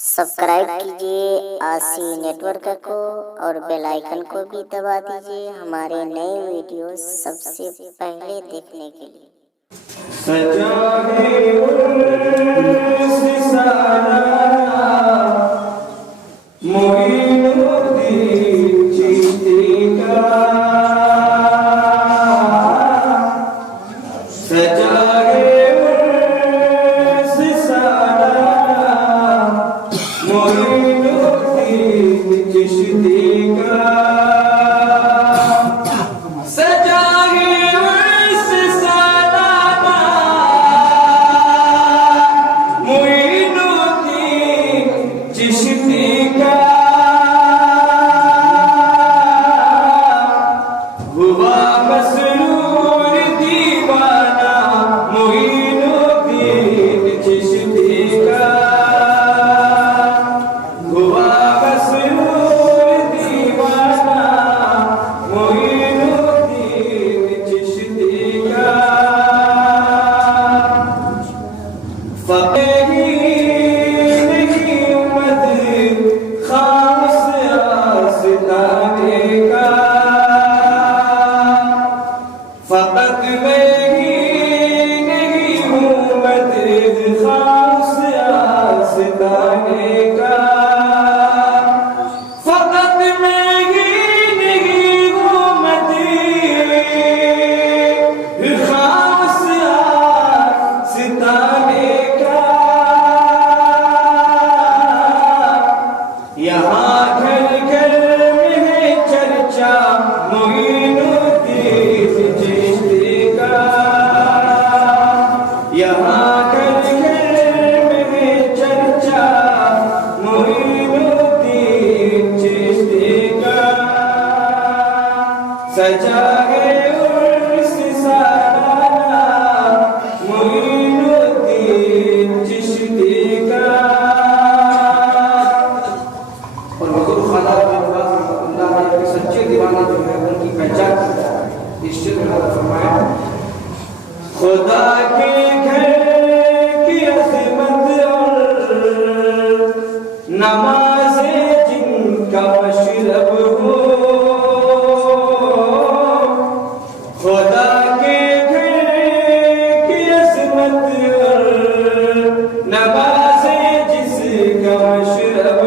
Subscribe कीजिए आशी network को और बेल आइकन को भी दबा दीजिए हमारे नए वीडियो सबसे पहले देखने के लिए। खुदा के घर की अज़मत और नमाज़े जिनका मशरब हो, खुदा के घर की अज़मत और नमाज़े जिसका मशरब